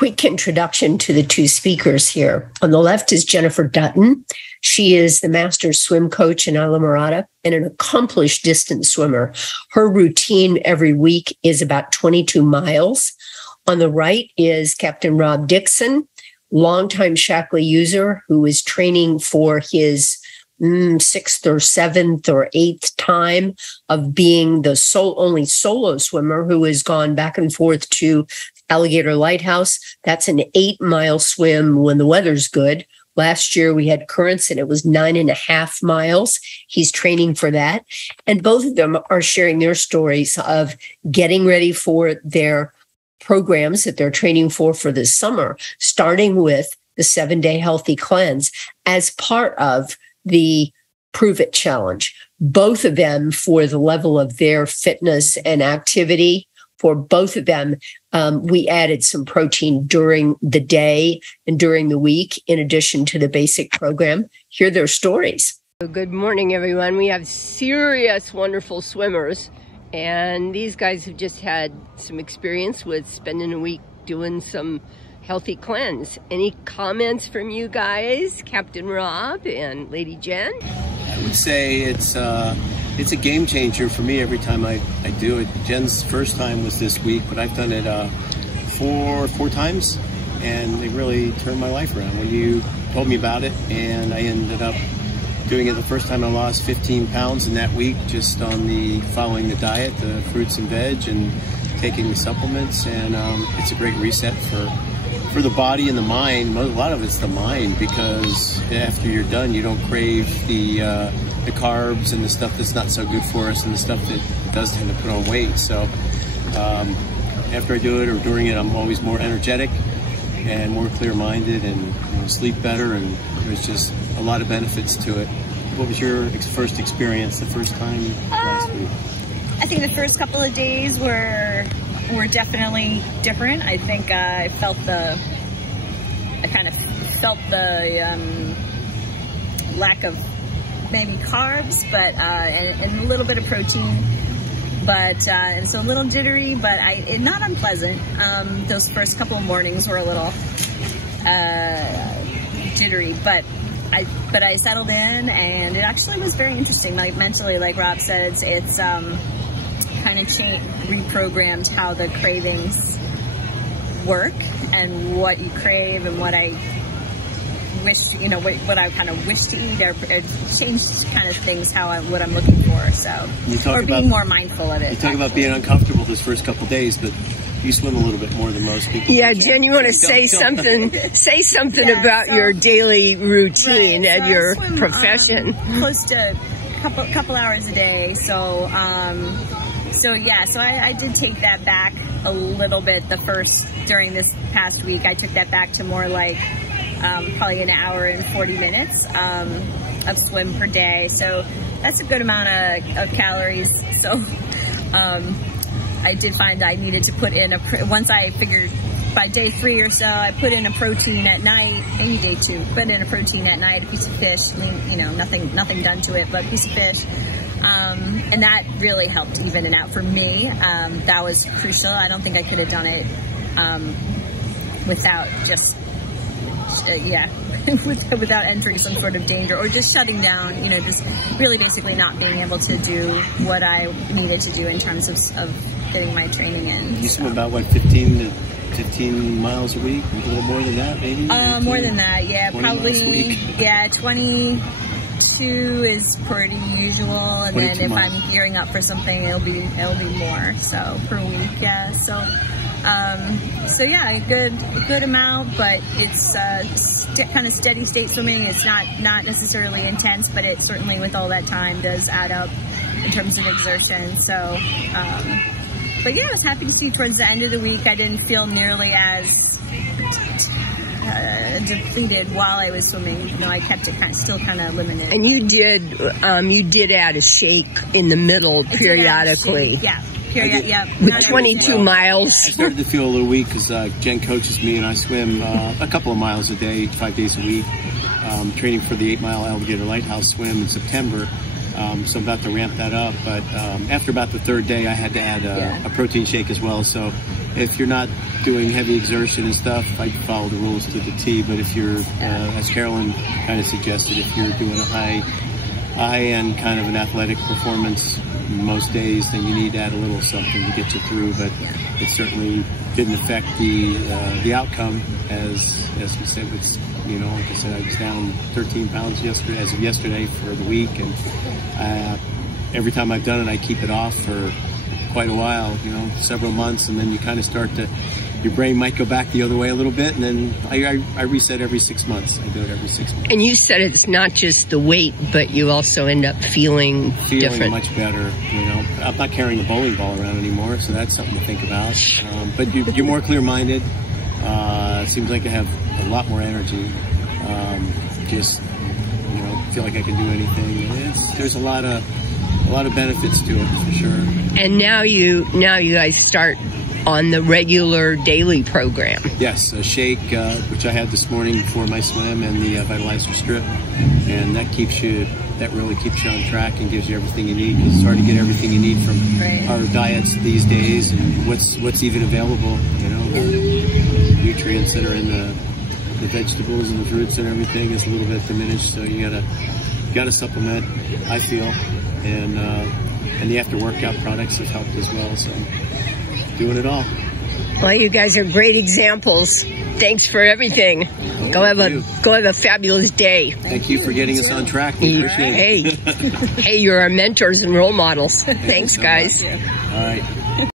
quick introduction to the two speakers here. On the left is Jennifer Dutton. She is the master swim coach in Islamorada and an accomplished distance swimmer. Her routine every week is about 22 miles. On the right is Captain Rob Dixon, longtime Shaklee user who is training for his sixth or seventh or eighth time of being the only solo swimmer who has gone back and forth to Alligator Lighthouse. That's an 8-mile swim when the weather's good. Last year we had currents and it was 9.5 miles. He's training for that. And both of them are sharing their stories of getting ready for their programs that they're training for this summer, starting with the 7-day healthy cleanse as part of the Prove It Challenge. Both of them, for the level of their fitness and activity, for both of them, we added some protein during the day and during the week, in addition to the basic program. Hear their stories. Good morning, everyone. We have serious, wonderful swimmers, and these guys have just had some experience with spending a week doing some healthy cleanse. Any comments from you guys, Captain Rob and Lady Jen? I would say it's a game changer for me every time I do it. Jen's first time was this week, but I've done it four times, and it really turned my life around. When you told me about it, and I ended up doing it the first time, I lost 15 pounds in that week just on following the diet, the fruits and veg, and taking the supplements. And it's a great reset for the body and the mind. A lot of it's the mind, because after you're done, you don't crave the carbs and the stuff that's not so good for us and the stuff that does tend to put on weight. So after I do it or during it, I'm always more energetic and more clear-minded, and sleep better, and there's just a lot of benefits to it. What was your first experience the first time last week? I think the first couple of days were definitely different. I think I kind of felt the lack of maybe carbs, but and a little bit of protein, but and so a little jittery, but not unpleasant. Those first couple of mornings were a little jittery, but I settled in, and it actually was very interesting. Like mentally, like Rob said, it's kind of reprogrammed how the cravings work and what you crave and what I wish, what I kind of wish to eat, or changed kind of things, what I'm looking for. So, or being more mindful of it. You talk about being uncomfortable this first couple of days, but you swim a little bit more than most people. Yeah, Jen, you want to say something? Say something about your daily routine and your profession. Close to a couple hours a day. So I did take that back a little bit during this past week. I took that back to more like probably an hour and 40 minutes of swim per day. So that's a good amount of calories. So I did find I needed to put in once I figured by day 3 or so, I put in a protein at night, maybe day 2, put in a protein at night, a piece of fish, nothing done to it, but a piece of fish. And that really helped even it out for me. That was crucial. I don't think I could have done it without just, without entering some sort of danger, or just shutting down, just really basically not being able to do what I needed to do in terms of getting my training in. You swim about, what, 15 miles a week? A little more than that, maybe? More than that, yeah. Probably, 22 is pretty usual, and then if I'm gearing up for something, it'll be more. So per week, yeah. So yeah, a good amount, but it's kind of steady state swimming. It's not necessarily intense, but it certainly, with all that time, does add up in terms of exertion. So, but yeah, I was happy to see towards the end of the week I didn't feel nearly as depleted while I was swimming. I kept it still kind of limited. And you did add a shake in the middle periodically. Yeah. Yeah. With 22 miles. I started to feel a little weak because Jen coaches me, and I swim a couple of miles a day, 5 days a week, training for the 8-mile Alligator Lighthouse swim in September. So I'm about to ramp that up. But after about the 3rd day, I had to add a protein shake as well. So if you're not doing heavy exertion and stuff, I follow the rules to the T. But if you're, as Carolyn kind of suggested, if you're doing a high-end kind of an athletic performance most days, then you need to add a little something to get you through. But it certainly didn't affect the outcome, as we said. It's, you know, like I said, I was down 13 pounds as of yesterday for the week, and every time I've done it, I keep it off for quite a while, you know, several months, and then you kind of start to, your brain might go back the other way a little bit, and then I reset every 6 months. I do it every 6 months. And you said it's not just the weight, but you also end up feeling different. Much better, you know. I'm not carrying a bowling ball around anymore, so that's something to think about. But you're more clear-minded. It seems like I have a lot more energy. Just, you know, feel like I can do anything. There's a lot of benefits to it, for sure. And now you guys start on the regular daily program. Yes, a shake, which I had this morning before my swim, and the Vitalizer strip, and that really keeps you on track and gives you everything you need. Because it's hard to get everything you need from our diets these days, and what's even available. You know, the nutrients that are in the vegetables and the fruits and everything is a little bit diminished. So you gotta supplement, I feel, and the after workout products have helped as well. So doing it all. Well, you guys are great examples. Thanks for everything. Go have a fabulous day. Thank you for getting us on track. We appreciate it. Hey, you're our mentors and role models. Thanks, guys. All right.